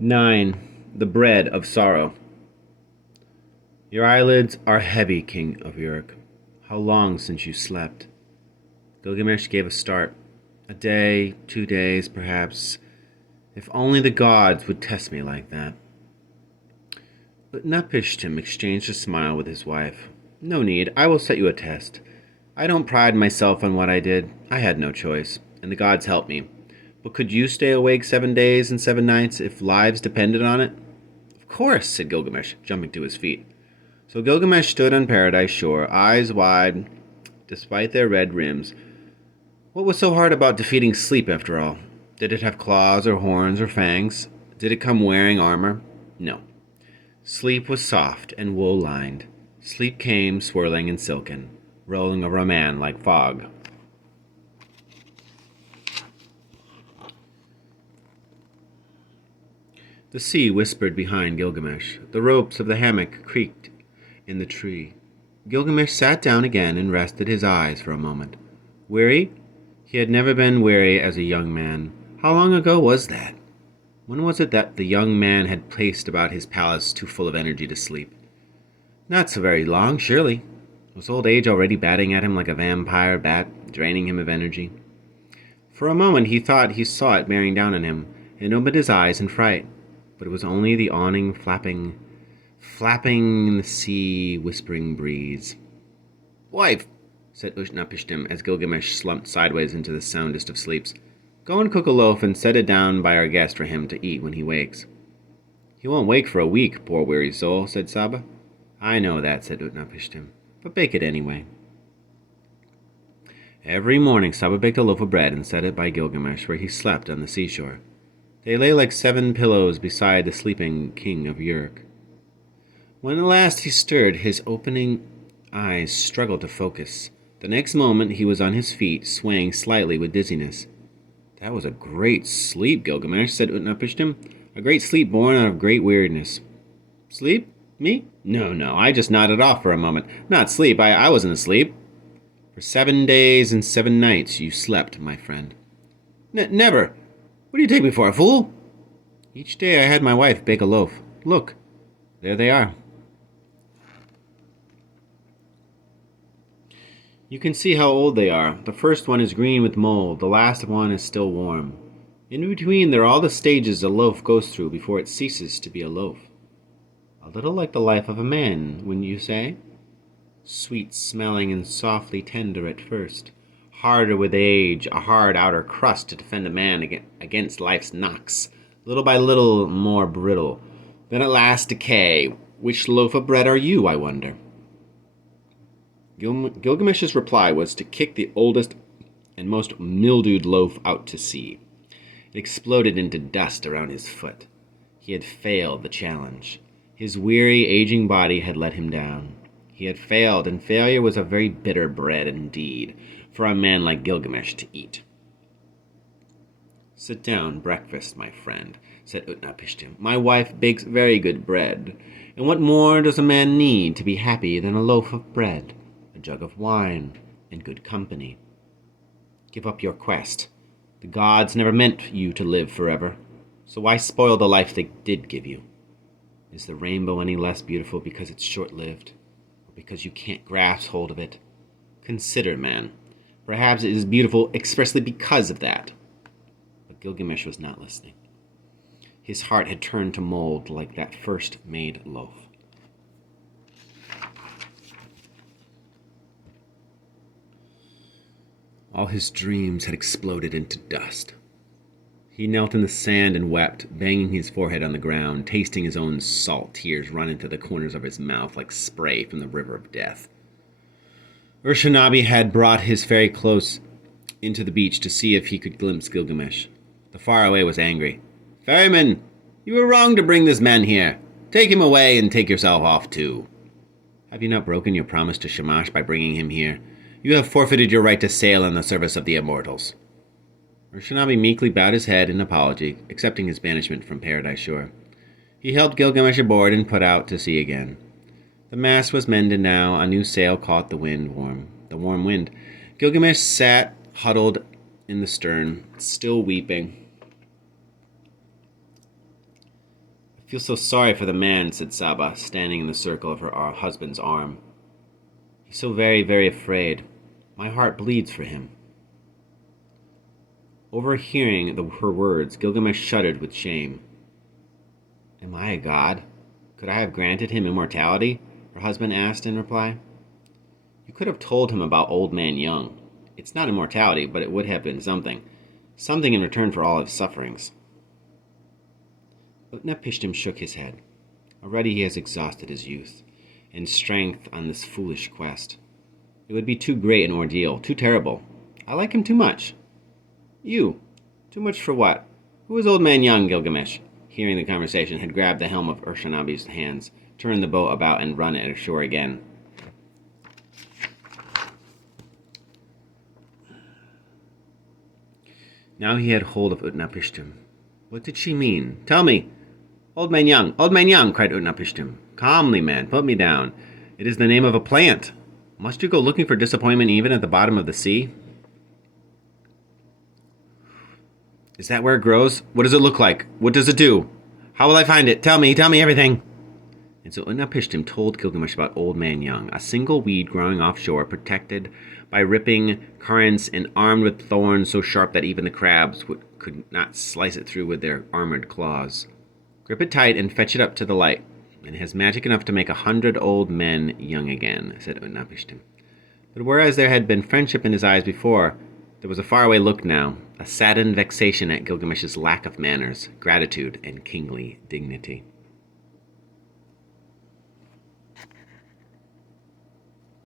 9. The bread of sorrow. Your eyelids are heavy, King of Uruk. How long since you slept? Gilgamesh gave a start. A day, 2 days, perhaps. If only the gods would test me like that. But Napishtim exchanged a smile with his wife. No need, I will set you a test. I don't pride myself on what I did. I had no choice, and the gods helped me. But could you stay awake 7 days and 7 nights if lives depended on it? Of course, said Gilgamesh, jumping to his feet. So Gilgamesh stood on Paradise Shore, eyes wide, despite their red rims. What was so hard about defeating sleep, after all? Did it have claws or horns or fangs? Did it come wearing armor? No. Sleep was soft and wool-lined. Sleep came swirling and silken, rolling over a man like fog. The sea whispered behind Gilgamesh. The ropes of the hammock creaked in the tree. Gilgamesh sat down again and rested his eyes for a moment. Weary? He had never been weary as a young man. How long ago was that? When was it that the young man had paced about his palace too full of energy to sleep? Not so very long, surely. Was old age already batting at him like a vampire bat, draining him of energy? For a moment he thought he saw it bearing down on him, and opened his eyes in fright. But it was only the awning flapping in the sea, whispering breeze. Wife, said Ushnapishtim as Gilgamesh slumped sideways into the soundest of sleeps. Go and cook a loaf and set it down by our guest for him to eat when he wakes. He won't wake for a week, poor weary soul, said Saba. I know that, said Utnapishtim, but bake it anyway. Every morning Saba baked a loaf of bread and set it by Gilgamesh where he slept on the seashore. They lay like 7 pillows beside the sleeping king of Uruk. When at last he stirred, his opening eyes struggled to focus. The next moment he was on his feet, swaying slightly with dizziness. That was a great sleep, Gilgamesh, said Utnapishtim. A great sleep born out of great weariness. Sleep? Me? No, I just nodded off for a moment. Not sleep, I wasn't asleep. For 7 days and 7 nights you slept, my friend. Never! What do you take me for, a fool? Each day I had my wife bake a loaf. Look, there they are. You can see how old they are. The first one is green with mold. The last one is still warm. In between, there are all the stages a loaf goes through before it ceases to be a loaf. A little like the life of a man, wouldn't you say? Sweet-smelling and softly tender at first. Harder with age, a hard outer crust to defend a man against life's knocks. Little by little, more brittle. Then at last decay. Which loaf of bread are you, I wonder? Gilgamesh's reply was to kick the oldest and most mildewed loaf out to sea. It exploded into dust around his foot. He had failed the challenge. His weary, aging body had let him down. He had failed, and failure was a very bitter bread indeed for a man like Gilgamesh to eat. Sit down, breakfast, my friend, said Utnapishtim. My wife bakes very good bread, and what more does a man need to be happy than a loaf of bread, a jug of wine, and good company? Give up your quest. The gods never meant you to live forever, so why spoil the life they did give you? Is the rainbow any less beautiful because it's short-lived, or because you can't grasp hold of it? Consider, man. Perhaps it is beautiful expressly because of that. But Gilgamesh was not listening. His heart had turned to mold like that first made loaf. All his dreams had exploded into dust. He knelt in the sand and wept, banging his forehead on the ground, tasting his own salt tears run into the corners of his mouth like spray from the river of death. Urshanabi had brought his ferry close into the beach to see if he could glimpse Gilgamesh. The faraway was angry. Ferryman, you were wrong to bring this man here. Take him away and take yourself off too. Have you not broken your promise to Shamash by bringing him here? You have forfeited your right to sail in the service of the immortals. Urshanabi meekly bowed his head in apology, accepting his banishment from Paradise Shore. He helped Gilgamesh aboard and put out to sea again. The mast was mended now. A new sail caught the warm wind. Gilgamesh sat huddled in the stern, still weeping. feel so sorry for the man, said Saba, standing in the circle of her husband's arm. He's so very, very afraid. My heart bleeds for him. Overhearing her words, Gilgamesh shuddered with shame. Am I a god? Could I have granted him immortality? Her husband asked in reply. You could have told him about Old Man Young. It's not immortality, but it would have been something. Something in return for all his sufferings. Utnapishtim shook his head. Already he has exhausted his youth and strength on this foolish quest. It would be too great an ordeal, too terrible. I like him too much. You. Too much for what? Who is Old Man Young, Gilgamesh? Hearing the conversation, had grabbed the helm of Urshanabi's hands, turned the boat about, and run it ashore again. Now he had hold of Utnapishtim. What did she mean? Tell me! Old Man Young! Old Man Young! Cried Utnapishtim. Calmly, man. Put me down. It is the name of a plant. Must you go looking for disappointment even at the bottom of the sea? Is that where it grows? What does it look like? What does it do? How will I find it? Tell me everything. And so Utnapishtim told Gilgamesh about Old Man Young, a single weed growing offshore, protected by ripping currents and armed with thorns so sharp that even the crabs could not slice it through with their armored claws. Grip it tight and fetch it up to the light. And it has magic enough to make 100 old men young again, said Utnapishtim. But whereas there had been friendship in his eyes before, there was a faraway look now, a saddened vexation at Gilgamesh's lack of manners, gratitude, and kingly dignity.